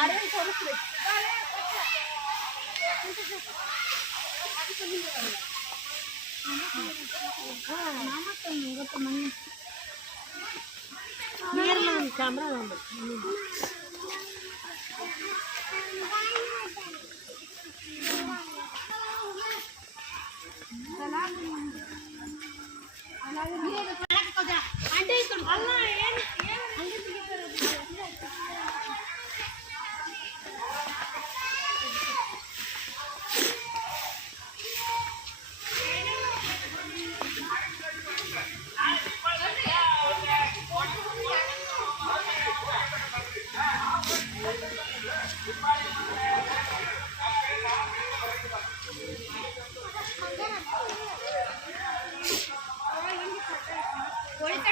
Aren cámara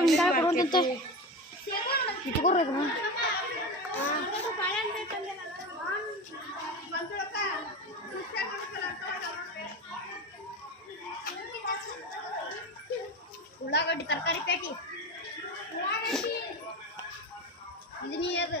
ನಿಂತಾಳೆ ಕೊಡುವಂತೆ ಇಟ್ಕೊಡ್ರಿ ಅದನ್ನ ಉಳ್ಳಾಗಡ್ಡಿ. ತರಕಾರಿ ಪೇಟಿ ಇದು ಅದು.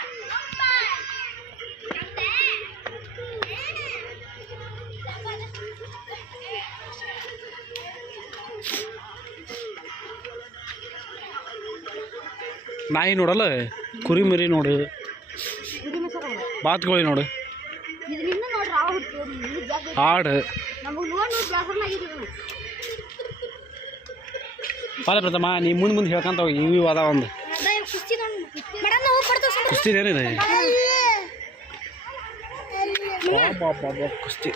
ನಾಯಿ ನೋಡಲ್ಲ? ಕುರಿ ಮರಿ ನೋಡು. ಬಾತ್ಕೋಳಿ ನೋಡು. ಆಡು ಪಾಲ ಪ್ರಥಮ ನೀ ಮುಂದೆ ಮುಂದೆ ಹೇಳ್ಕಂತ ಹೋಗಿ. ಇವು ಅದಾವ ಒಂದು ಕುಸ್ತಿ ನೋಡಿ. ಮೇಡಮ್ ನಾವು ಕೊಡ್ತೇವೆ ಕುಸ್ತಿ ಏನಿದೆ ಬಾ ಬಾ ಬಾ ಬಾ ಕುಸ್ತಿ.